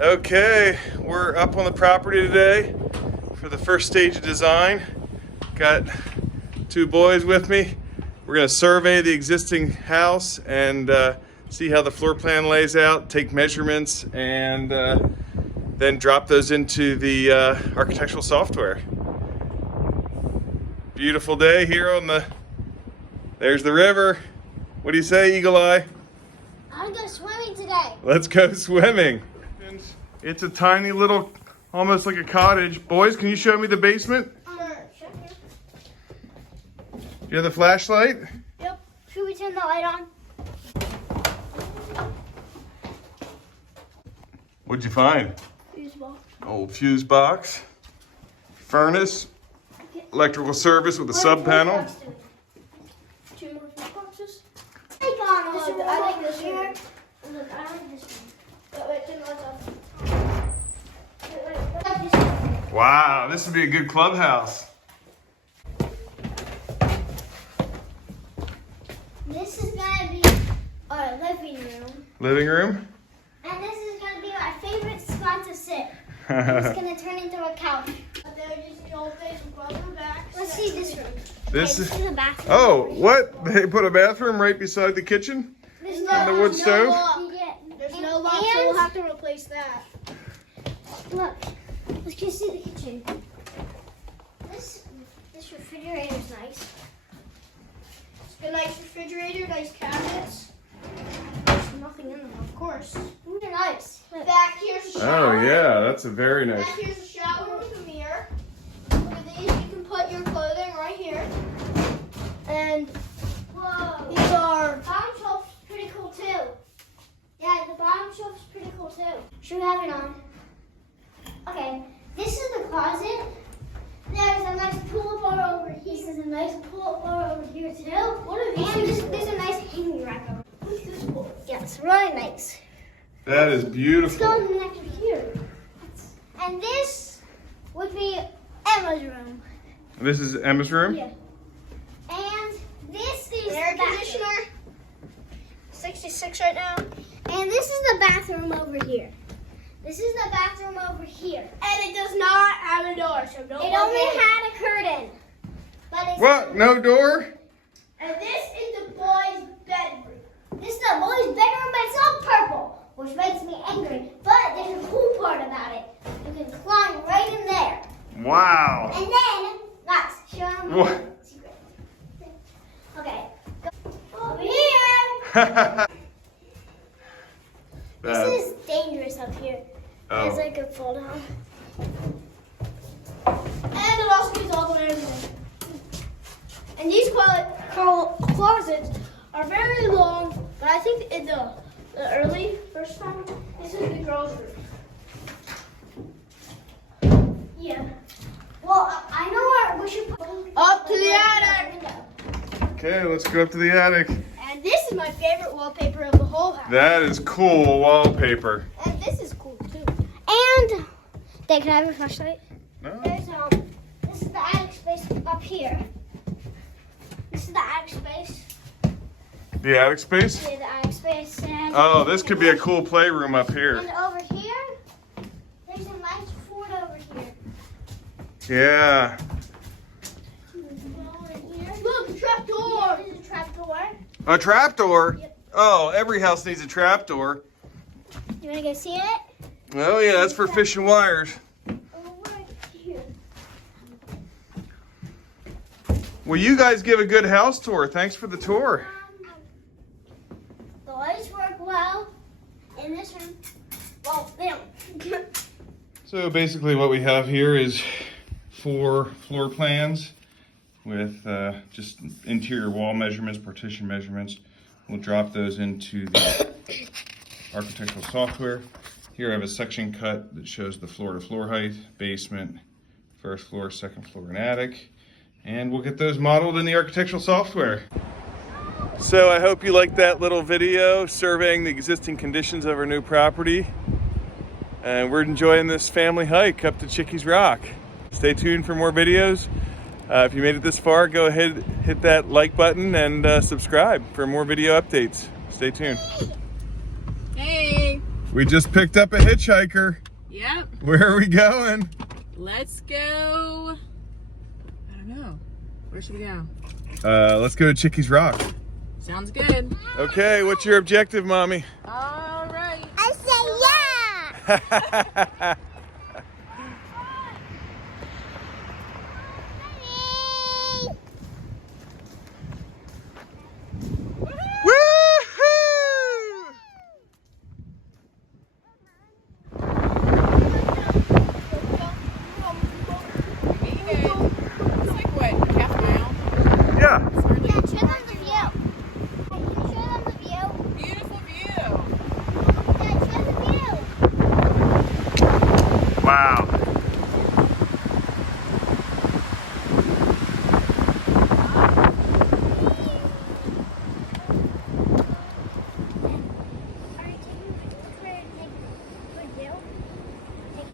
Okay, we're up on the property today for the first stage of design. Got two boys with me. We're going to survey the existing house and see how the floor plan lays out, take measurements, and then drop those into the architectural software. Beautiful day here on there's the river. What do you say, Eagle Eye? I'm going swimming today. Let's go swimming. It's a tiny little, almost like a cottage. Boys, can you show me the basement? Sure. You have the flashlight? Yep. Should we turn the light on? What'd you find? Fuse box. Old fuse box, furnace, electrical service with a sub panel. Two more fuse boxes. I like this one. Look, I like this one. Wait, turn the lights off. Wow, this would be a good clubhouse. This is gonna be our living room. Living room? And this is gonna be my favorite spot to sit. It's gonna turn into a couch. Let's see this room. This is the bathroom. Oh, what? They put a bathroom right beside the kitchen? There's And the wood stove? There's no lock, so we'll have to replace that. Look, let's just see the kitchen. This refrigerator's nice. It's a nice refrigerator, nice cabinets. There's nothing in them, of course. Ooh, they're nice. Look. Back here's a shower. Oh yeah, that's a very nice. Back here's a shower with a mirror. Look at these, you can put your clothing right here. And whoa, these are bottom shelf's pretty cool too. Yeah, the bottom shelf's pretty cool too. Should we have it on? Okay, this is the closet. There's a nice pull-up bar over here. This is a nice pull-up bar over here too. What are these? And there's a nice hanging rack over. What's this for? Yeah, it's really nice. That is Let's beautiful. go in the next here. And this would be Emma's room. This is Emma's room? Yeah. And this is air conditioner. 66 right now. And this is the bathroom over here. This is the bathroom over here. And it does not have a door, so don't. It only had a curtain. But it's What? No door? And this is the boys' bedroom. This is the boys' bedroom, but it's all purple, which makes me angry. But there's a cool part about it. You can climb right in there. Wow. And then, Max, show them What? the secret. Okay. Over here. This is dangerous up here. Oh. It's like a fold down. And it also needs all the way everything. And these closets are very long, but I think in the early first time, this is the girls' room. Yeah. Well, I know where we should put up to the attic. Okay, let's go up to the attic. And this is my favorite wallpaper of the whole house. That is cool wallpaper. And this is cool too. And Dad, can I have a flashlight? No? There's this is the attic space up here. This is the attic space. The attic space? Yeah, the attic space. And Oh, this could be a cool playroom up here. And over here, there's a nice fort over here. Yeah. Look, a trap door. This is a trap door. A trapdoor? Yep. Oh, every house needs a trapdoor. You wanna go see it? Oh yeah, that's for fishing wires. Over here. Well, you guys give a good house tour. Thanks for the tour. The lights work well in this room. Well, they don't. So basically what we have here is 4 floor plans with just interior wall measurements, partition measurements. We'll drop those into the architectural software. Here I have a section cut that shows the floor-to-floor height, basement, first floor, second floor, and attic. And we'll get those modeled in the architectural software. So I hope you liked that little video surveying the existing conditions of our new property. And we're enjoying this family hike up to Chickies Rock. Stay tuned for more videos. If you made it this far, go ahead, hit that like button and subscribe for more video updates. Stay tuned. Hey. We just picked up a hitchhiker. Yep. Where are we going? Let's go. I don't know. Where should we go? Let's go to Chickies Rock. Sounds good. Okay, what's your objective, Mommy? All right. I say yeah.